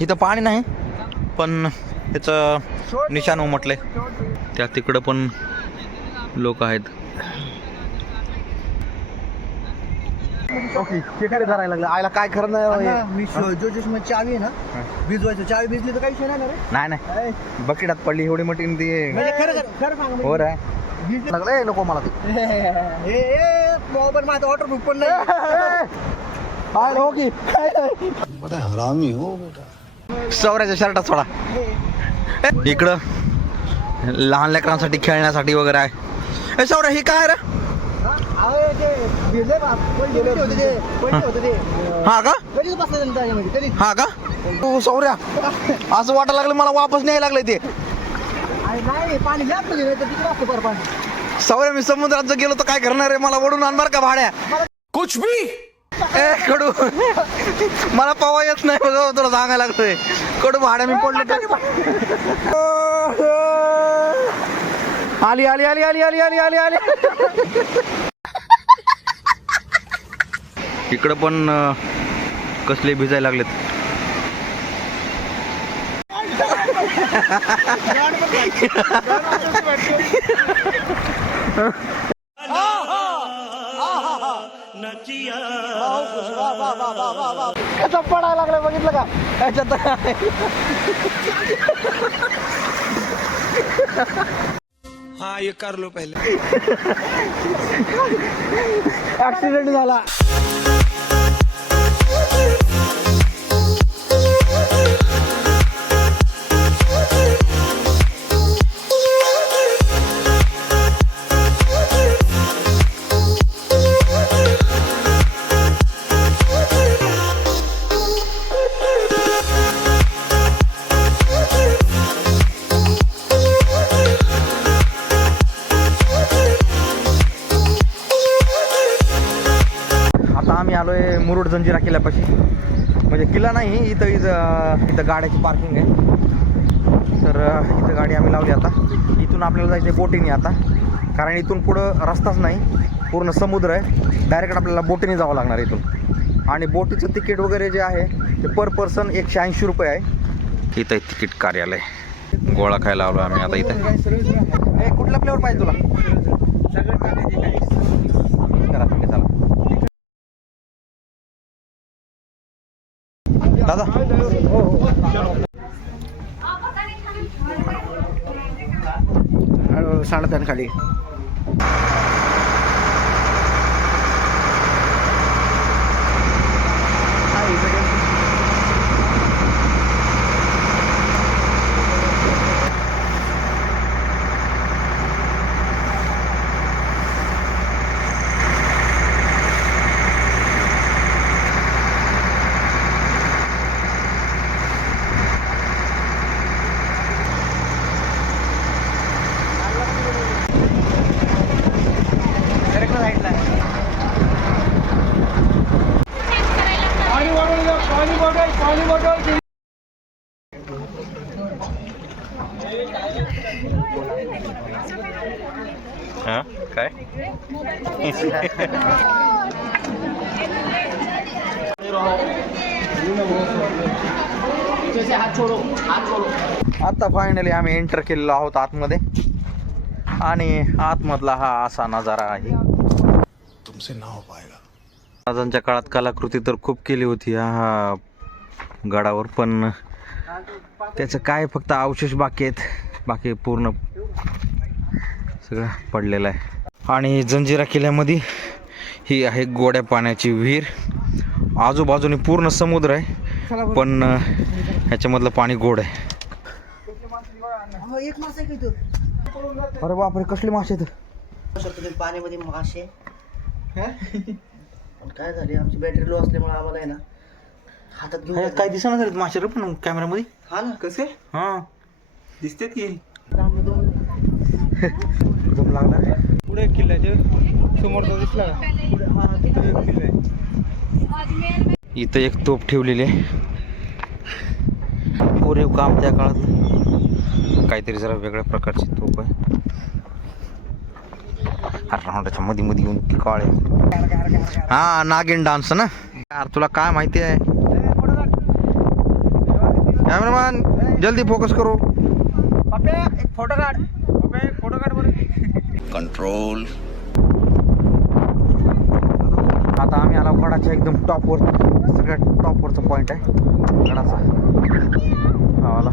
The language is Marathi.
इथं पाणी नाही पण ह्याचं निशाण उमटलंय. त्या तिकडं पण लोक आहेत. ओके तिकडे धरायला लागलं. आयला काय खरं नाही. मी जो चावी आहे ना भिजवायचं. चावी भिजली तर काही विषय नाही ना रे. नाही बकेटात पडली एवढी मोठी ती. म्हणजे खरं सांग हो रे लागलंय नको मला ते. पण माझं वॉटरप्रूफ पण नाही. ओके हरामी हो बेटा. सौऱ्याच्या शर्टात सोडा. इकडं लहान लेकरांसाठी खेळण्यासाठी वगैरे आहे. ए सौर्या ही काय रे? हा का हा का तू सौर्या असं वाटायला लागलं मला वापस न्यायला लागलंय ते. सौर्या मी समुद्रात जर गेलो तर काय करणार आहे? मला ओढून आण बरं का भाड्या. कुछ भी ए कडू मला पवा येत नाही बघा तुला सांगायला लागतोय. कडू भाड्या मी पडलो तर आली आली आली आली आली आली आली आली. इकडं पण कसले भिजायला लागलेत. पडायला लागलं बघितलं का याच्यात. हाँ ये कर लो पहले. ऍक्सिडेंट झाला. आम्ही आलोय मुरुड जंजिरा किल्ल्यापाशी. म्हणजे किल्ला नाही इथं इथं गाड्याची पार्किंग आहे. तर इथं गाडी आम्ही लावली. आता इथून आपल्याला जायचं आहे बोटीने आता. कारण इथून पुढं रस्ताच नाही पूर्ण समुद्र आहे. डायरेक्ट आपल्याला बोटीने जावं लागणार इथून. आणि बोटीचं तिकीट वगैरे जे आहे ते पर पर्सन 180 रुपये आहे. इथं आहे तिकीट कार्यालय. गोळा खायला आलो आम्ही आता इथं. कुठला फ्लेवर पाहिजे तुला? चला दादा सांडतान खाली. काय आता फायनली आम्ही एंटर केलेलो आहोत आतमध्ये. आणि आतमधला हा असा नजारा आहे. तुमसे ना हो पाएगा. महाराजांच्या काळात कलाकृती तर खूप केली होती ह्या गडावर. पण त्याचं काय फक्त अवशेष बाकी आहेत. बाकी पूर्ण सगळं पडलेलं आहे. आणि जंजिरा किल्ल्यामध्ये ही आहे गोड्या पाण्याची विहीर. आजूबाजूने पूर्ण समुद्र आहे पण ह्याच्यामधलं पाणी गोड आहे. अरे बापरे कसले मासे आहेत. पाण्यामध्ये मासे. काय झाले आमची बॅटरी लो असल्यामुळे आम्हाला आहे ना हातात घेऊन काय दिसणार झालेत मासे रे पण कॅमेरामध्ये. हा ना कसे हा दिसतेत की जम लागला. पुढे किल्ल्याच्या समोर दिसला इथं एक तोफ ठेवलेली आहे. कोरीव काम त्या काळात. काहीतरी जरा वेगळ्या प्रकारची तोफ आहे. राऊंडाच्या मध्ये मध्ये येऊन काळे. हा नागिन डान्स ना यार तुला काय माहिती आहे. कॅमेरामॅन जल्दी फोकस करो. एक फोटो काढ बरं. कंट्रोल. आता आम्ही आलो गडाच्या एकदम टॉपवर, सगळ्यात टॉपवरचा पॉईंट आहे गडाचा. हा वाला